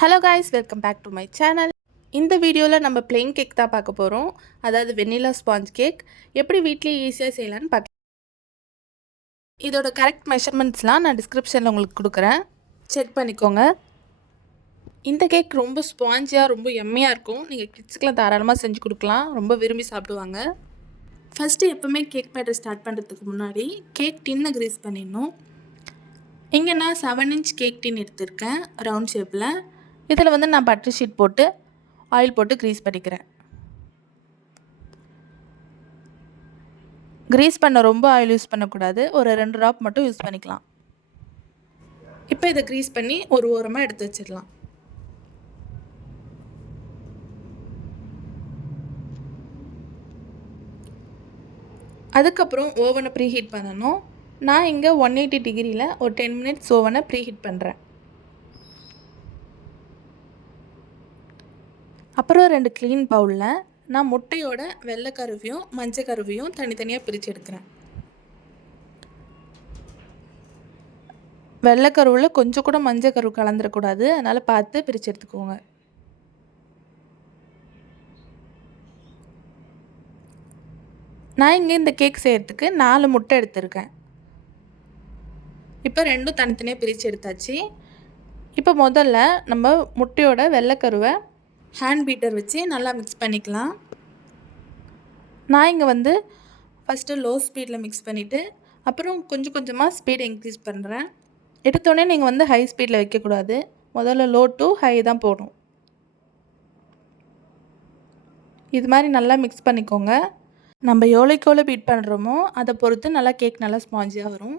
Hello guys, welcome back to my channel. இந்த வீடியோவில் நம்ம பிளெயின் கேக் தான் பார்க்க போகிறோம். அதாவது வெண்ணிலா ஸ்பாஞ்ச் கேக் எப்படி வீட்லேயே ஈஸியாக செய்யலான்னு பார்க்கலாம். இதோட கரெக்ட் மெஷர்மெண்ட்ஸ்லாம் நான் டிஸ்கிரிப்ஷனில் உங்களுக்கு கொடுக்குறேன், செக் பண்ணிக்கோங்க. இந்த கேக் ரொம்ப ஸ்பாஞ்சியாக ரொம்ப எம்மியாக இருக்கும். நீங்கள் கிட்ஸுக்கெலாம் தாராளமாக செஞ்சு கொடுக்கலாம், ரொம்ப விரும்பி சாப்பிடுவாங்க. ஃபஸ்ட்டு எப்போவுமே கேக் பேட்டர் ஸ்டார்ட் பண்ணுறதுக்கு முன்னாடி கேக் டின்னை க்ரீஸ் பண்ணிடணும். இங்கே நான் 7 இன்ச் கேக் டின் எடுத்திருக்கேன் ரவுண்ட் ஷேப்பில். இதில் வந்து நான் பட்டர் ஷீட் போட்டு ஆயில் போட்டு க்ரீஸ் பண்ணிக்கிறேன். க்ரீஸ் பண்ண ரொம்ப ஆயில் யூஸ் பண்ணக்கூடாது, ஒரு 2 ட்ராப் மட்டும் யூஸ் பண்ணிக்கலாம். இப்போ இதை க்ரீஸ் பண்ணி ஒரு ஓரமாக எடுத்து வச்சிடலாம். அதுக்கப்புறம் ஓவனை ப்ரீஹீட் பண்ணணும். நான் இங்கே 180 டிகிரியில் ஒரு 10 மினிட்ஸ் ஓவனை ப்ரீஹீட் பண்ணுறேன். அப்புறம் 2 க்ளீன் பவுலில் நான் முட்டையோட வெள்ளைக்கருவையும் மஞ்சள் கருவையும் தனித்தனியாக பிரித்து எடுக்கிறேன். வெள்ளைக்கருவில் கொஞ்சம் கூட மஞ்சள் கரு கலந்துடக்கூடாது, அதனால் பார்த்து பிரித்து எடுத்துக்கோங்க. நான் இங்கே இந்த கேக் செய்கிறதுக்கு 4 முட்டை எடுத்திருக்கேன். இப்போ 2ம் தனித்தனியாக பிரித்து எடுத்தாச்சு. இப்போ முதல்ல நம்ம முட்டையோட வெள்ளைக்கருவை ஹேண்ட் பீட்டர் வச்சு நல்லா மிக்ஸ் பண்ணிக்கலாம். நான் இங்கே வந்து ஃபஸ்ட்டு லோ ஸ்பீடில் மிக்ஸ் பண்ணிவிட்டு அப்புறம் கொஞ்சம் கொஞ்சமாக ஸ்பீடை இன்க்ரீஸ் பண்ணுறேன். எடுத்தோடனே நீங்கள் வந்து ஹை ஸ்பீடில் வைக்கக்கூடாது, முதல்ல லோ டு ஹை தான் போடும். இது மாதிரி நல்லா மிக்ஸ் பண்ணிக்கோங்க. நம்ம எவ்வளோக்கு எவ்வளோ பீட் பண்ணுறோமோ அதை பொறுத்து நல்லா கேக் நல்லா ஸ்பாஞ்சியாக வரும்.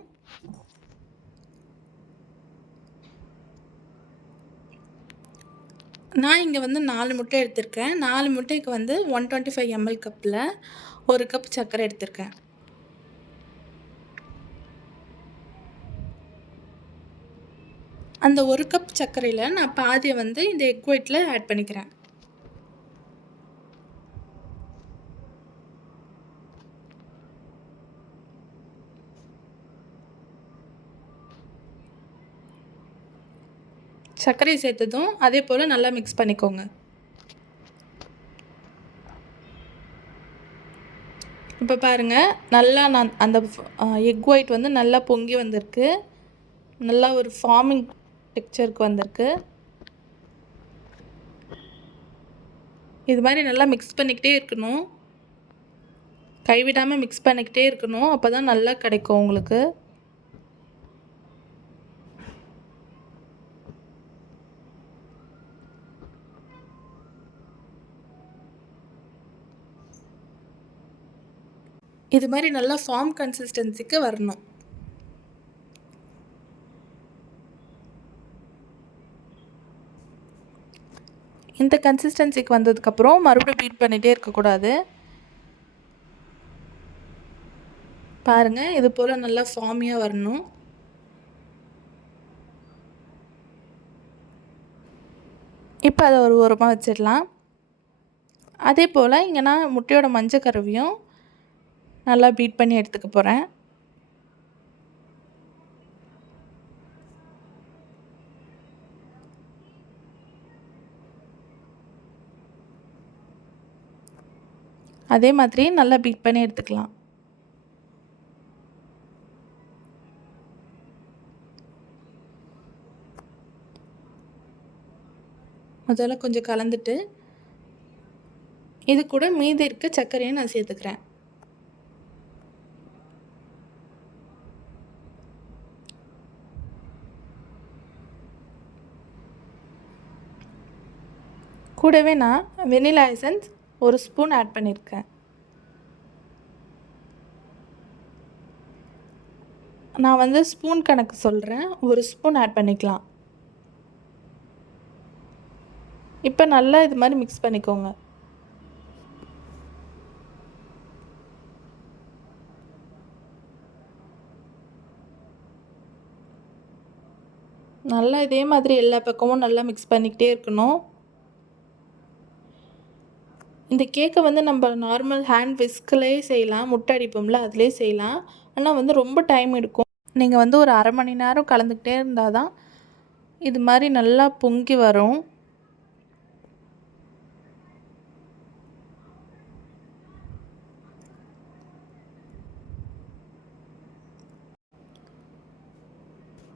நான் இங்கே வந்து 4 முட்டை எடுத்திருக்கேன். 4 முட்டைக்கு வந்து 125 ml கப்பில் 1 கப் சர்க்கரை எடுத்திருக்கேன். அந்த 1 கப் சர்க்கரையில் நான் பாதியை வந்து இந்த எக் ஒயிட்டில் ஆட் பண்ணிக்கிறேன். சர்க்கரை சேர்த்ததும் அதே போல் நல்லா மிக்ஸ் பண்ணிக்கோங்க. இப்போ பாருங்கள், நல்லா நான் அந்த எக் ஒயிட் வந்து நல்லா பொங்கி வந்திருக்கு, நல்லா ஒரு ஃபார்மிங் டெக்ஸ்சருக்கு வந்திருக்கு. இது மாதிரி நல்லா மிக்ஸ் பண்ணிக்கிட்டே இருக்கணும், கைவிடாமல் மிக்ஸ் பண்ணிக்கிட்டே இருக்கணும், அப்போ தான் நல்லா கிடைக்கும் உங்களுக்கு. இது மாதிரி நல்லா ஃபார்ம் கன்சிஸ்டன்சிக்கு வரணும். இந்த கன்சிஸ்டன்சிக்கு வந்ததுக்கப்புறம் மறுபடியும் பீட் பண்ணிகிட்டே இருக்கக்கூடாது. பாருங்கள், இது போல் நல்லா ஃபார்மியாக வரணும். இப்போ அதை ஒரு ஓரமாக வச்சிடலாம். அதே போல் இங்கே நான் முட்டையோட மஞ்சள் கருவையும் நல்லா பீட் பண்ணி எடுத்துக்க போகிறேன். அதே மாதிரி நல்லா பீட் பண்ணி எடுத்துக்கலாம். முதல்ல கொஞ்சம் கலந்துட்டு இது கூட மீதி இருக்க சர்க்கரையை நான் சேர்த்துக்கிறேன். கூடவே நான் வெனிலா எசன்ஸ் 1 ஸ்பூன் ஆட் பண்ணியிருக்கேன். நான் வந்து ஸ்பூன் கணக்கு சொல்கிறேன், 1 ஸ்பூன் ஆட் பண்ணிக்கலாம். இப்போ நல்லா இது மாதிரி மிக்ஸ் பண்ணிக்கோங்க. நல்லா இதே மாதிரி எல்லா பக்கமும் நல்லா மிக்ஸ் பண்ணிக்கிட்டே இருக்கணும். இந்த கேக்கை வந்து நம்ம நார்மல் ஹேண்ட் விஸ்க்லேயே செய்யலாம், முட்டை அடிப்போம்ல அதிலே செய்யலாம். ஆனால் வந்து ரொம்ப டைம் எடுக்கும். நீங்கள் வந்து ஒரு 1/2 மணி நேரம் கலந்துக்கிட்டே இருந்தால் தான் இது மாதிரி நல்லா பொங்கி வரும்.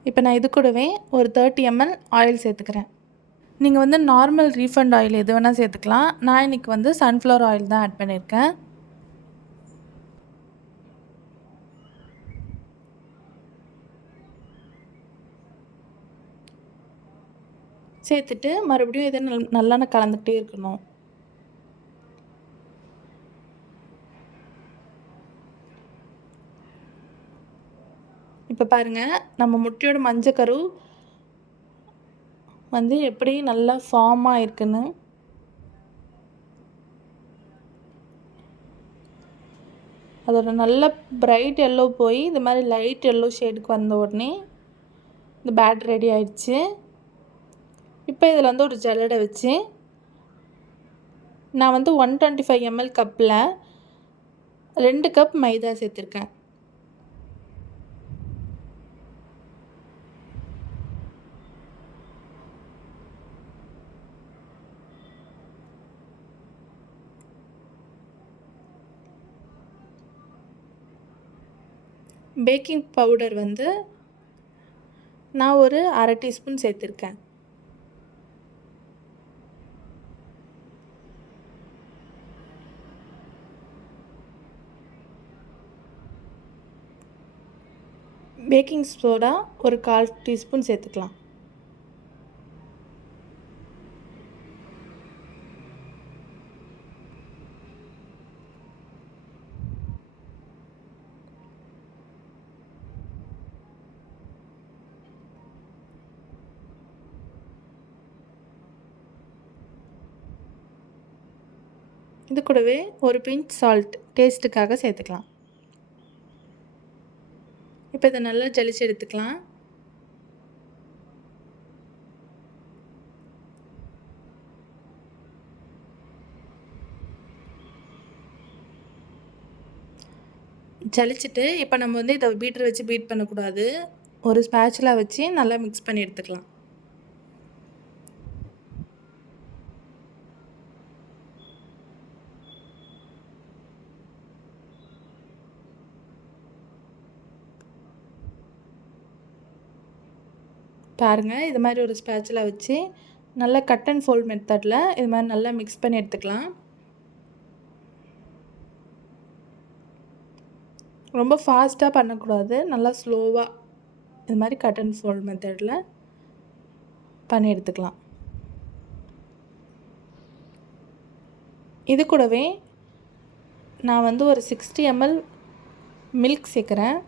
இப்போ நான் இது கூடவே ஒரு 30 ml ஆயில் சேர்த்துக்கிறேன். நீங்கள் வந்து நார்மல் ரீஃபண்ட் ஆயில் எது வேணால் சேர்த்துக்கலாம். நான் இன்றைக்கி வந்து சன்ஃப்ளவர் ஆயில் தான் ஆட் பண்ணியிருக்கேன். சேர்த்துட்டு மறுபடியும் இதை நல்லா கலந்துக்கிட்டே இருக்கணும். இப்போ பாருங்கள், நம்ம முட்டையோட மஞ்சக்கரு வந்து எப்படி நல்லா ஃபார்ம் ஆகிருக்குன்னு. அதோட நல்ல பிரைட் எல்லோ போய் இது மாதிரி லைட் எல்லோ ஷேடுக்கு வந்த உடனே இந்த பேட் ரெடி ஆயிடுச்சு. இப்போ இதில் வந்து ஒரு ஜல்லடை வச்சு நான் வந்து 125 ml கப்பில் 2 கப் மைதா சேர்த்துருக்கேன். பேக்கிங் பவுடர் வந்து நான் ஒரு 1/2 டீஸ்பூன் சேர்த்துருக்கேன். பேக்கிங் சோடா ஒரு 1/4 டீஸ்பூன் சேர்த்துக்கலாம். இது கூடவே ஒரு பிஞ்ச் சால்ட் டேஸ்ட்டுக்காக சேர்த்துக்கலாம். இப்போ இதை நல்லா ஜலிச்சு எடுத்துக்கலாம். ஜலிச்சுட்டு இப்போ நம்ம வந்து இதை பீட்டர் வச்சு பீட் பண்ணக்கூடாது. ஒரு ஸ்பேச்சுலா வச்சு நல்லா மிக்ஸ் பண்ணி எடுத்துக்கலாம். பாருங்கள், இது மாதிரி ஒரு ஸ்பேச்சுலா வச்சு நல்லா கட் அண்ட் ஃபோல்ட் மெத்தடில் இது மாதிரி நல்லா மிக்ஸ் பண்ணி எடுத்துக்கலாம். ரொம்ப ஃபாஸ்ட்டாக பண்ணக்கூடாது, நல்லா ஸ்லோவாக இது மாதிரி கட் அண்ட் ஃபோல்ட் மெத்தடில் பண்ணி எடுத்துக்கலாம். இது கூடவே நான் வந்து ஒரு 60 ml மில்க் சேர்க்குறேன்.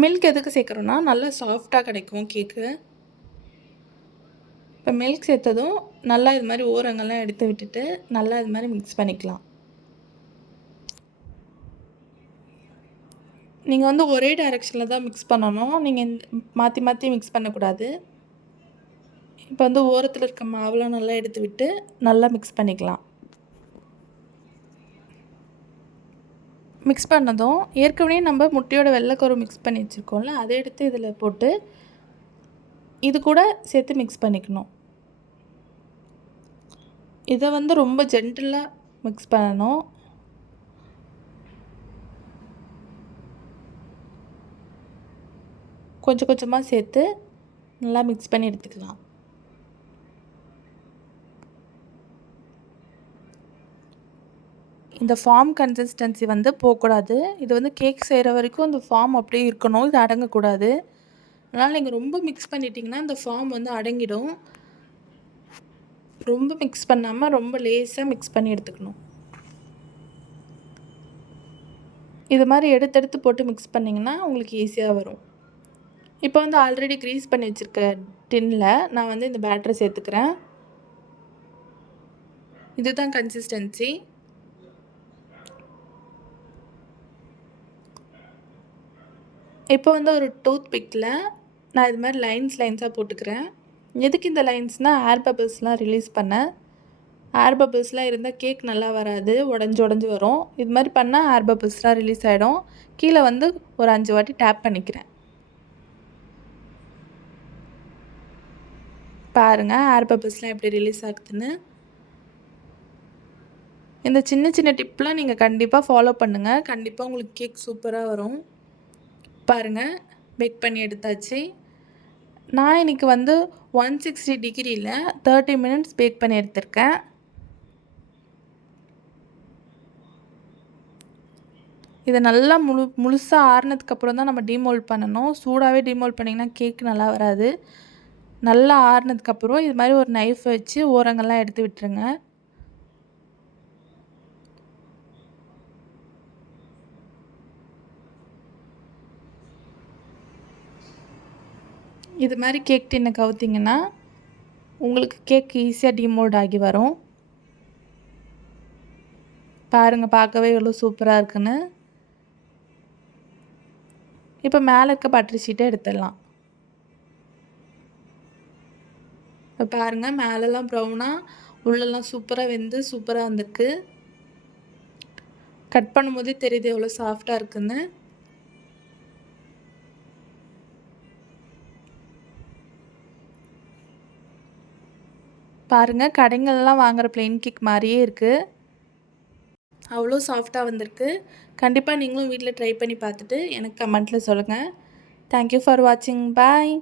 மில்க் எதுக்கு சேர்க்குறோன்னா நல்லா சாஃப்டாக கிடைக்கும் கேக்கு. இப்போ மில்க் சேர்த்ததும் நல்லா இது மாதிரி ஓரங்கள்லாம் எடுத்து விட்டுட்டு நல்லா இது மாதிரி மிக்ஸ் பண்ணிக்கலாம். நீங்கள் வந்து ஒரே டைரெக்ஷனில் தான் மிக்ஸ் பண்ணணும். நீங்கள் மாற்றி மாற்றி மிக்ஸ் பண்ணக்கூடாது. இப்போ வந்து ஓரத்தில் இருக்க மாவுலாம் நல்லா எடுத்து விட்டு நல்லா மிக்ஸ் பண்ணிக்கலாம். மிக்ஸ் பண்ணதும் ஏற்கனவே நம்ம முட்டையோட வெள்ளைக்கரு மிக்ஸ் பண்ணி வச்சுருக்கோம்ல, அதை எடுத்து இதில் போட்டு இது கூட சேர்த்து மிக்ஸ் பண்ணிக்கணும். இதை வந்து ரொம்ப ஜென்டிலாக மிக்ஸ் பண்ணணும். கொஞ்சம் கொஞ்சமாக சேர்த்து நல்லா மிக்ஸ் பண்ணி எடுத்துக்கலாம். இந்த ஃபார்ம் கன்சிஸ்டன்சி வந்து போகக்கூடாது. இது வந்து கேக் செய்கிற வரைக்கும் இந்த ஃபார்ம் அப்படியே இருக்கணும், இது அடங்கக்கூடாது. அதனால் நீங்கள் ரொம்ப மிக்ஸ் பண்ணிட்டீங்கன்னா இந்த ஃபார்ம் வந்து அடங்கிடும். ரொம்ப மிக்ஸ் பண்ணாமல் ரொம்ப லேசாக மிக்ஸ் பண்ணி எடுத்துக்கணும். இது மாதிரி எடுத்து போட்டு மிக்ஸ் பண்ணிங்கன்னா உங்களுக்கு ஈஸியாக வரும். இப்போ வந்து ஆல்ரெடி க்ரீஸ் பண்ணி வச்சுருக்க டின்னில் நான் வந்து இந்த பேட்டரை சேர்த்துக்கிறேன். இதுதான் கன்சிஸ்டன்சி. இப்போ வந்து ஒரு டூத் பிக்கில் நான் இது மாதிரி லைன்ஸாக போட்டுக்கிறேன். எதுக்கு இந்த லைன்ஸ்னால் ஏர் பபிள்ஸ்லாம் ரிலீஸ் பண்ண. ஏர் பபிள்ஸ்லாம் இருந்தால் கேக் நல்லா வராது, உடஞ்சி உடஞ்சி வரும். இது மாதிரி பண்ணால் ஏர் பபிள்ஸ்லாம் ரிலீஸ் ஆகிடும். கீழே வந்து ஒரு 5 வாட்டி டேப் பண்ணிக்கிறேன். பாருங்கள் ஏர் பபிள்ஸ்லாம் எப்படி ரிலீஸ் ஆகுதுன்னு. இந்த சின்ன சின்ன டிப்லாம் நீங்கள் கண்டிப்பாக ஃபாலோ பண்ணுங்கள். கண்டிப்பாக உங்களுக்கு கேக் சூப்பராக வரும். பாருங்கள் பேக் பண்ணி எடுத்தாச்சு. நான் இன்றைக்கி வந்து 160 டிகிரியில் 30 மினிட்ஸ் பேக் பண்ணி எடுத்திருக்கேன். இதை நல்லா முழுசாக ஆறுனதுக்கப்புறம் தான் நம்ம டீமோல்ட் பண்ணணும். சூடாகவே டீமோல்ட் பண்ணிங்கன்னா கேக் நல்லா வராது. நல்லா ஆறுனதுக்கப்புறம் இது மாதிரி ஒரு நைஃப் வச்சு ஓரங்கள்லாம் எடுத்து விட்டுருங்க. இது மாதிரி கேக் டின்னை கவுத்திங்கன்னா உங்களுக்கு கேக் ஈஸியாக டீமோல்ட் ஆகி வரும். பாருங்கள் பார்க்கவே எவ்வளோ சூப்பராக இருக்குன்னு. இப்போ மேலே இருக்க பட்டர் ஷீட்டை எடுத்துடலாம். இப்போ பாருங்கள் மேலெல்லாம் ப்ரௌனாக உள்ளெல்லாம் சூப்பராக வெந்து சூப்பராக வந்திருக்கு. கட் பண்ணும்போதே தெரியுது எவ்வளோ சாஃப்டாக இருக்குன்னு. பாருங்கள் கடைங்கள்லாம் வாங்குகிற ப்ளெயின் கேக் மாதிரியே இருக்குது. அவ்வளோ சாஃப்டாக வந்திருக்கு. கண்டிப்பாக நீங்களும் வீட்டில் ட்ரை பண்ணி பார்த்துட்டு எனக்கு கமெண்ட்டில் சொல்லுங்கள். தேங்க்யூ ஃபார் வாட்சிங். பாய்.